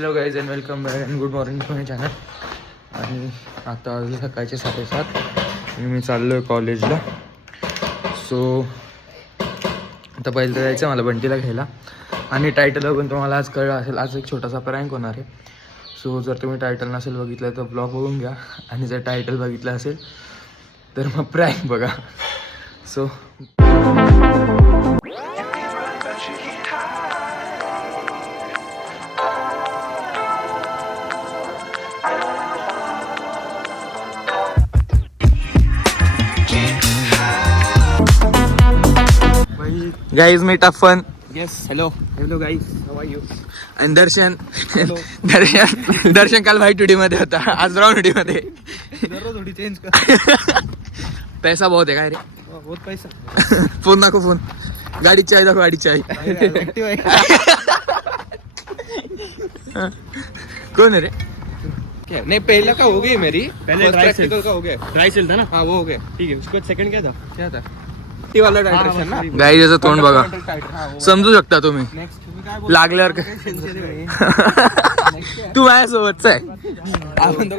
Hello guys and welcome back and good morning to my channel. आणि आता वाजले सकाळचे 7:30 आणि मी चाललो आहे कॉलेजला. सो आता पहिलं तर जायचं मला बंटीला घ्यायला. आणि टायटल बघून तुम्हाला आज कळलं असेल, आज एक छोटासा प्रँक होणार आहे. सो जर तुम्ही टायटल नसेल बघितलं तर ब्लॉग बघून घ्या, आणि जर टायटल बघितलं असेल तर मग प्रँक बघा. So guys meet a fun. Yes, hello guys, how are you? आणि दर्शन Hello. दर्शन काल व्हाईट हुडी मध्ये होता, आज ब्राऊन हुडी मध्ये. दररोज थोडी चेंज कर. पैसा बहुत आहे काय रे. बहुत पैसा. फोन दाखव, फोन. गाडीची आहे दाखव, गाडीची आहे. Active आहे. कोण आहे रे. क्या नहीं, पहला का हो गई मेरी, पहले प्रैक्टिकल का हो गया. ट्राई चलता ना. हाँ वो हो गया. ठीक है, उसके बाद सेकंड क्या था? क्या था? ती वाला डायरेक्शन ना. गाईज याचं तोंड बघा, समजू शकता तुम्ही. नेक्स्ट तुम्ही काय लागल्यावर तू माझ्यासोबतच आहे. आपण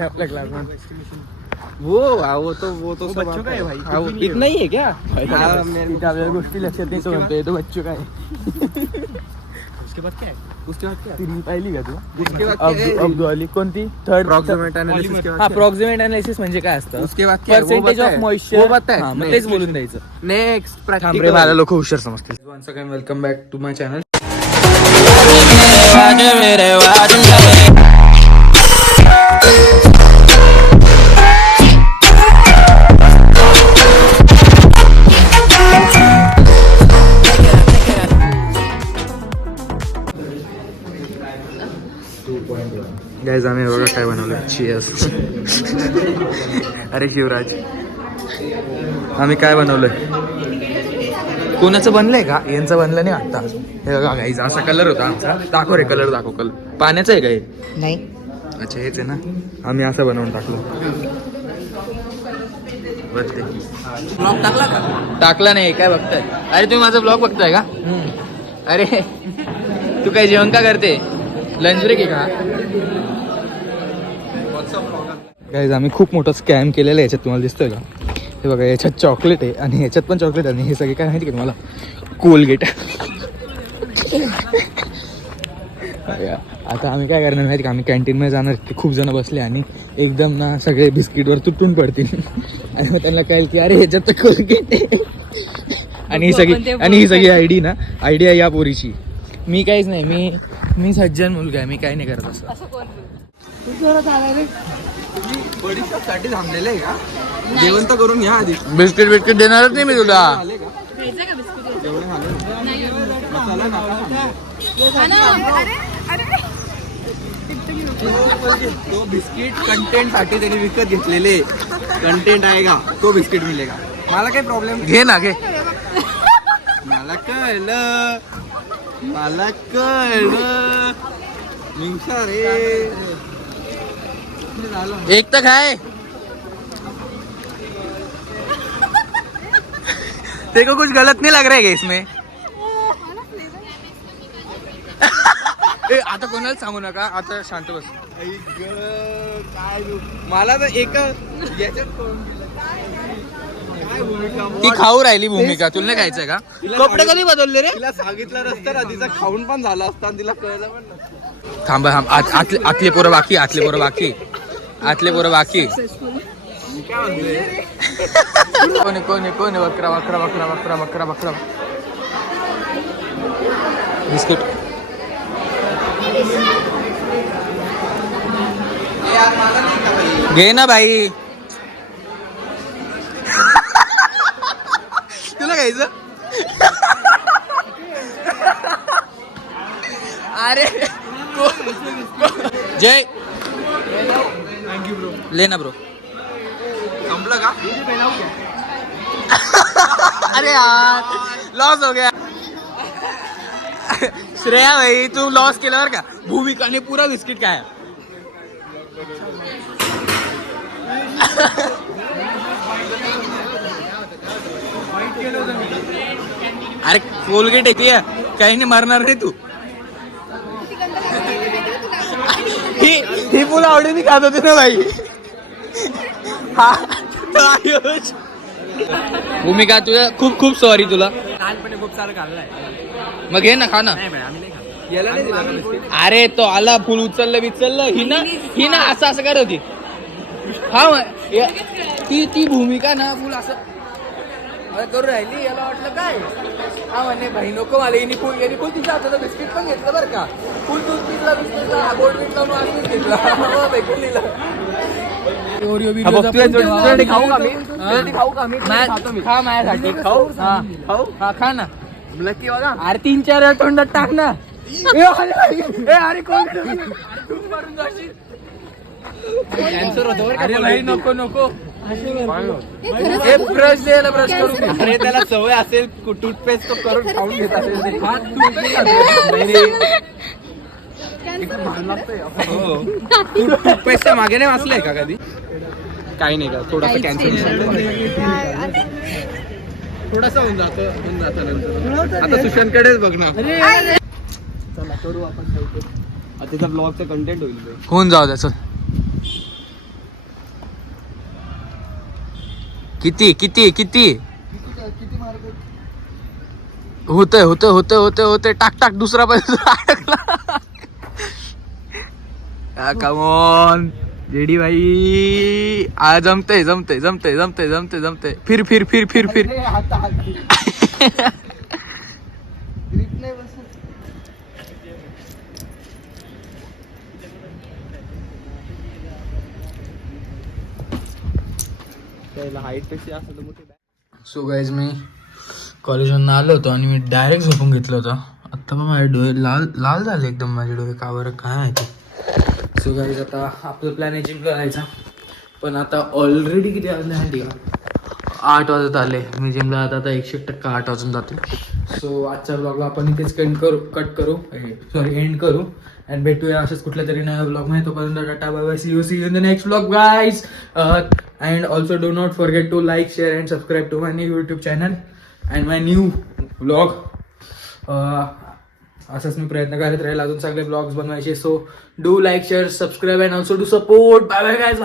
आपल्या क्लासमध्ये वो तो सब बच्चों का है भाई. हाँ, वो इतना ही है क्या? आपल्याला गोष्टी लक्षात नाही, तो म्हणतोय तो बच्चू काय. उसके बाद क्या है? उसके बाद क्या? तिन्ही पाहिली का तू. उसके बाद क्या है? अब्दू अली कोणती थर्ड Proximate analysis के बाद हा क्या? प्रॉक्सिमेट अनालिसिस म्हणजे काय असतं. उसके बाद क्या है? वो पर्सेंटेज ऑफ बताए. मॉइश्चर. वो बताए. मग तेच बोलून द्यायचं. नेक्स्ट थांब रे, प्रॅक्टिकल. मला लोक हुशार समजतील. Once again welcome back to my channel. Guys आम्ही बघा काय बनवलं. चीअर्स. अरे शिवराज, आम्ही काय बनवलंय. कोणाचं बनलंय का, यांचं बनलं नाही आत्ता. हे बघा गाईज, असा कलर होता आमचा. दाखव रे कलर, दाखव कलर. पाण्याचं आहे का हे? नाही. अच्छा हेच आहे ना. आम्ही असं बनवून टाकलो. बघते ब्लॉग टाकला का? टाकला नाही, काय बघताय. अरे तुम्ही माझा ब्लॉग बघताय का. अरे तू काय जेवण का करते, लंच ब्रेक आहे का. गाईज आम्ही खूप मोठं स्कॅम केलेलं आहे याच्यात, तुम्हाला दिसतोय का. हे बघा, याच्यात चॉकलेट आहे आणि ह्याच्यात पण चॉकलेट आहे. आणि हे सगळे काय माहिती का तुम्हाला, कोलगेट. आता आम्ही काय करणार माहिती का, आम्ही कॅन्टीनमध्ये जाणार. ते खूप जण बसले आणि एकदम ना सगळे बिस्किटवर तुटून पडतील. आणि मग त्यांना कळेल की अरे ह्याच्यात तर कोलगेट आहे. आणि ही सगळी आयडिया या पोरीची. मी काहीच नाही, मी सज्जन मुलगा आहे, मी काही नाही करत असं. बडीशॉप साठी थांबलेलं आहे का? जेवण तर करून घ्या आधी. बिस्किट देणारच नाही मी तुला. आले का? जेवण झालं? मसाला नका तो बिस्किट कंटेंट साठी त्यांनी विकत घेतलेले. कंटेंट आहे का तो बिस्किट मिळेगा. मला काही प्रॉब्लेम घे ना, घे. मला कळलं निघा रे. एक तर खाय. तेरे को कुछ गलत नहीं लग रहा है क्या इसमें. आता कोणाला सांगू नका, आता शांत बस. काय मला तर एक याच्यात काय भूमिका. ती खाऊ राहिली भूमिका, तुला नाही खायचंय का. कपडे कधी बदलले रे. तिला सांगितलं रस्ता ना, तिचा खाऊन पण झाला असता आणि तिला कळलं पण नसतं. थांबा थांब, आतले पोरं बाकी, आतले पोरं बाकी. काय म्हणतोय. कोणी बकरा बिस्किट. यार मला नाही का भाई. घे ना भाई. तुला घ्यायचं. अरे जय थँक्यू ब्रो. लेना ब्रो. संपलं का? अरे यार लॉस हो गया. श्रेया भाई तू लॉस केल्यावर का. भूमिकाने पुरा बिस्किट काय. अरे कोलगेट येते काही नाही मरणार रे तू. ही फुल आवडीने खात होती ना बाई. हा तो आयुष. भूमिका तुझ्या खूप खूप सॉरी तुला. लहानपणी खूप सारं खाल्लंय. मग घे ना खा ना. नाही आम्ही नाही खाल्लं. याला नाही दिला का बिस्किट? अरे तो आला फुल उचललं बिचललं ही ना असं करत होती. हा ती भूमिका ना फुल असं करू राहिली. याला वाटलं काय हा म्हणे भाई नको मला. यांनी फुल तिच्या हाताला बिस्किट पण घेतलं बरं का. फुल दूध पितला बिस्किटला गोड पितला मग घेतला फेकून दिलं. खाऊ का मी खातो मी. खा माझ्यासाठी. खाऊ खाऊ खा ना. नक्की बघा. अरे 3-4 वेळा तोंडात टाक ना. अरे कोण कॅन्सर होतो अरे भाई नको नको. हे ब्रश द्यायला ब्रश करून घे. अरे त्याला सवय असेल टूथपेस्ट तो करून खाऊन घेत असेल ते. टूथपेस्टच्या मागे नाही वाचलंय का कधी? काही नाही का थोडासा कॅन्सर थोडासा होऊन जातं नंतर. आता सुशांतकडेच बघ ना. चला करू आपण आता त्याचा ब्लॉगचा कंटेंट होईल बे. होऊन जाऊ द्या चल. किती होतंय टाक दुसरा पैसा अडकला. कमॉन जेडी भाई. जमतंय. फिर. हाईट पेक्षा असं मोठी. सो गाईज मी कॉलेजवरून आलो होतो आणि मी डायरेक्ट झोपून घेतलं होतं. आत्ता पण माझे डोळे लाल झाले एकदम. माझे डोळे का बरं काय माहिती. सो गाईज आता आपलं प्लॅन आहे जिमला जायचा. पण आता ऑलरेडी किती वाजले माहिती का? 8 वाजत आले. मी जिमला आता 100% 8 वाजून जातो. सो आजच्या ब्लॉगला आपण इथेच कट करू एंड करू. आणि भेटूया असंच कुठल्या तरी नव्या ब्लॉगमध्ये. तोपर्यंत tata bye bye. See you in the next blog guys. And also do not forget to like, share and subscribe to my new YouTube channel and my new vlog. असंच मी प्रयत्न करत राहील अजून चांगले ब्लॉग्स बनवायचे. So do like, share, subscribe and also do support. Bye bye guys.